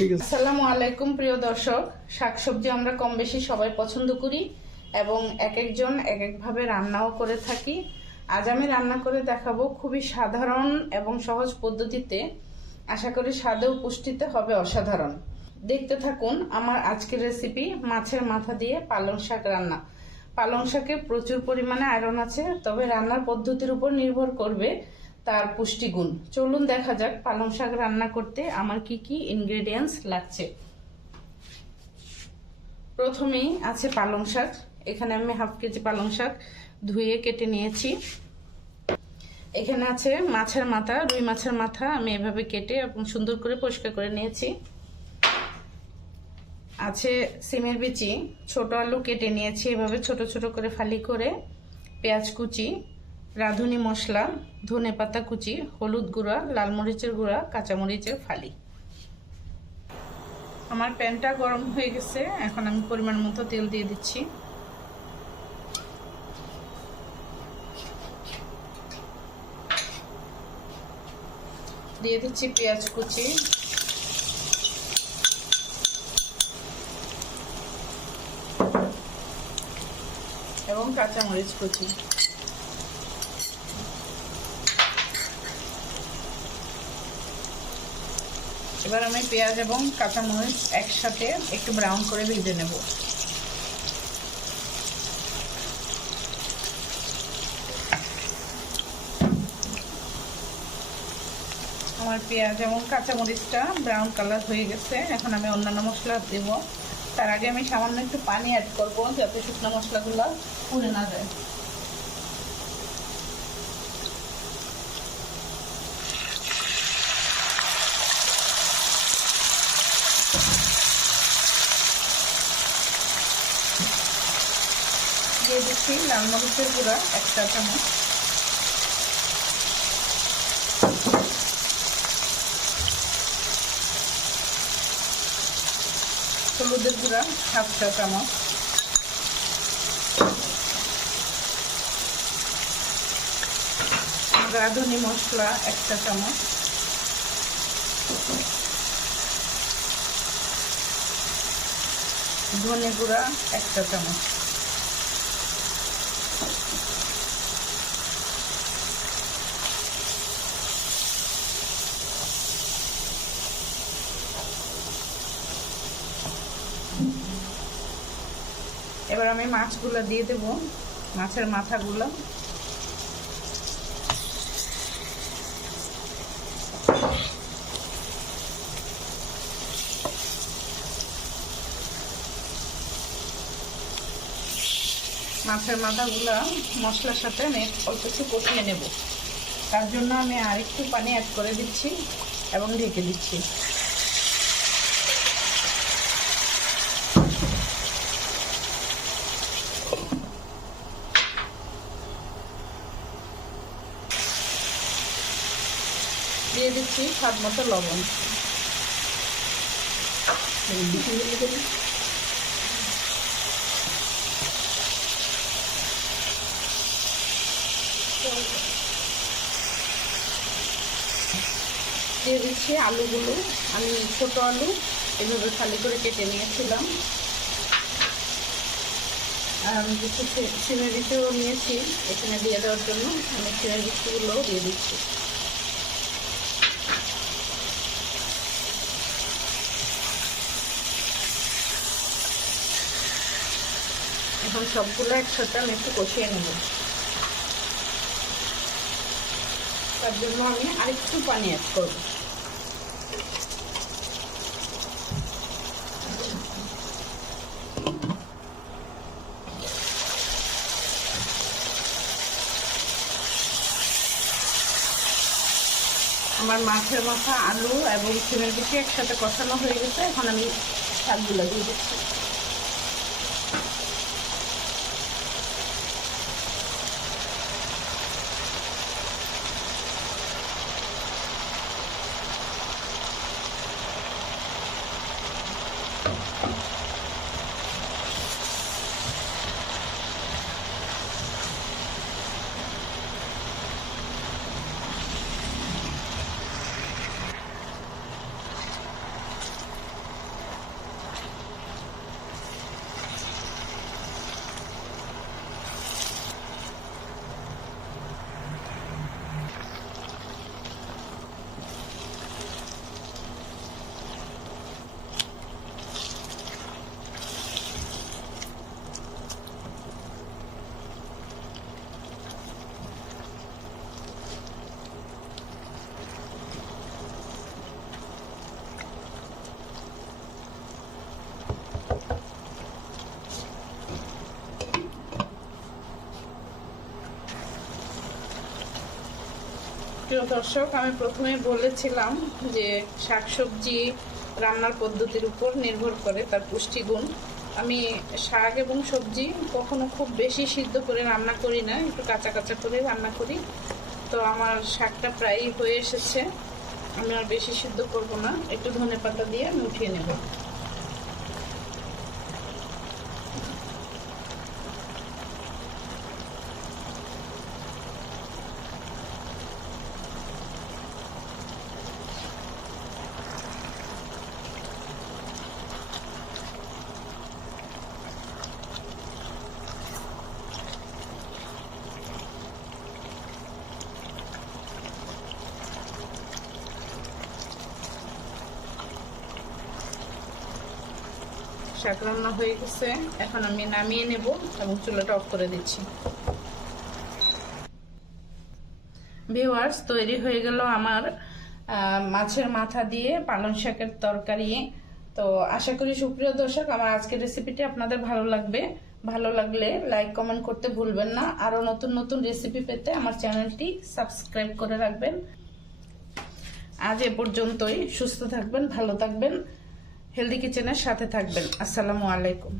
ঠিক আলাইকুম, প্রিয় দর্শক। শাকসবজি আমরা কম বেশি সবাই পছন্দ করি এবং এক একজন এক একভাবে রান্নাও করে থাকি। আজ আমি রান্না করে দেখাবো খুবই সাধারণ এবং সহজ পদ্ধতিতে। আশা করি স্বাদে পুষ্টিতে হবে অসাধারণ। দেখতে থাকুন আমার আজকের রেসিপি মাছের মাথা দিয়ে পালং শাক রান্না। পালং শাকে প্রচুর পরিমাণে আয়রন আছে, তবে রান্নার পদ্ধতির উপর নির্ভর করবে তার পুষ্টিগুণ। চলুন দেখা যাক পালং শাক রান্না করতে আমার কি কি ইনগ্রেডিয়েন্টস লাগছে। প্রথমেই আছে পালং শাক। এখানে আমি হাফ কেজি পালং শাক ধুয়ে কেটে নিয়েছি। এখানে আছে মাছের মাথা, রুই মাছের মাথা আমি এভাবে কেটে এবং সুন্দর করে পরিষ্কার করে নিয়েছি। আছে সিমের বিচি, ছোট আলু কেটে নিয়েছি এভাবে ছোট ছোট করে ফালি করে, পেঁয়াজ কুচি রাঁধুনি মশলা, ধনে পাতা কুচি, হলুদ গুঁড়া, লাল মরিচের গুঁড়া কাঁচামরিচের ফালি। আমার প্যানটা গরম হয়ে গেছে, এখন আমি পরিমাণ মতো তেল দিয়ে দিচ্ছি। দিয়ে দিচ্ছি পেঁয়াজ কুচি। এবং কাঁচামরিচ কুচি। এবার আমি পেঁয়াজ এবং কাঁচামরিচ একসাথে একটু ব্রাউন করে ভেজে নেব। আমার পেঁয়াজ এবং কাঁচামরিচটা ব্রাউন কালার হয়ে গেছে। এখন আমি অন্যান্য মশলা দেব। তার আগে আমি সামান্য একটু পানি অ্যাড করব যাতে শুকনো মশলাগুলো পুড়ে না যায়। দিয়ে দিচ্ছি লাল মরিচের গুঁড়া একটা চামচ। হলুদের গুঁড়া, হাফ চা চামচ। রাঁধুনি মশলা একটা চামচ। ধনে গুঁড়া একটা চামচ। এবার আমি মাছগুলো দিয়ে দেব মাছের মাথাগুলো। মাছের মাথাগুলো মশলার সাথে আমি অল্প একটু কষিয়ে নেব। তার জন্য আমি আরেকটু পানি অ্যাড করে দিচ্ছি এবং ঢেকে দিচ্ছি। দিয়ে দিচ্ছি স্বাদ মতো লবণ। দিয়ে দিচ্ছি আলুগুলো। আমি ছোট আলু এভাবে খালি করে কেটে নিয়েছিলাম। আর আমি কিছু সিমের বিচিও নিয়েছি এখানে দিয়ে দেওয়ার জন্য। আমি সিমের বিচিগুলোও দিয়ে দিচ্ছি। এখন সবগুলো একসাথে আমি একটু কষিয়ে নেব। তার জন্য আমি আরেকটু পানি অ্যাড করব। আমার মাছের মাথা, আলু এবং সিমের বিচি একসাথে কষানো হয়ে গেছে। এখন আমি শাকগুলো দিয়ে দিচ্ছি। সুপ্রিয় দর্শক, আমি প্রথমে বলেছিলাম যে শাকসবজি রান্নার পদ্ধতির উপর নির্ভর করে তার পুষ্টিগুণ। আমি শাক এবং সবজি কখনো খুব বেশি সিদ্ধ করে রান্না করি না, একটু কাঁচা কাঁচা করে রান্না করি। তো আমার শাকটা প্রায়ই হয়ে এসেছে। আমি আর বেশি সিদ্ধ করব না। একটু ধনে পাতা দিয়ে আমি উঠিয়ে নেব। শাক রান্না হয়ে গেছে। এখন আমি নামিয়ে নেব এবং চুলাটা অফ করে দিচ্ছি। ভিওয়ার্স তৈরি হয়ে গেল আমার মাছের মাথা দিয়ে পালং শাকের তরকারি। তো আশা করি সুপ্রিয় দর্শক, আমার আজকের রেসিপিটি আপনাদের ভালো লাগবে। ভালো লাগলে লাইক কমেন্ট করতে ভুলবেন না। আরও নতুন নতুন রেসিপি পেতে আমার চ্যানেলটি সাবস্ক্রাইব করে রাখবেন। আজ এ পর্যন্তই। সুস্থ থাকবেন, ভালো থাকবেন। হেলদি কিচেনের সাথে থাকবেন। আসসালামু আলাইকুম।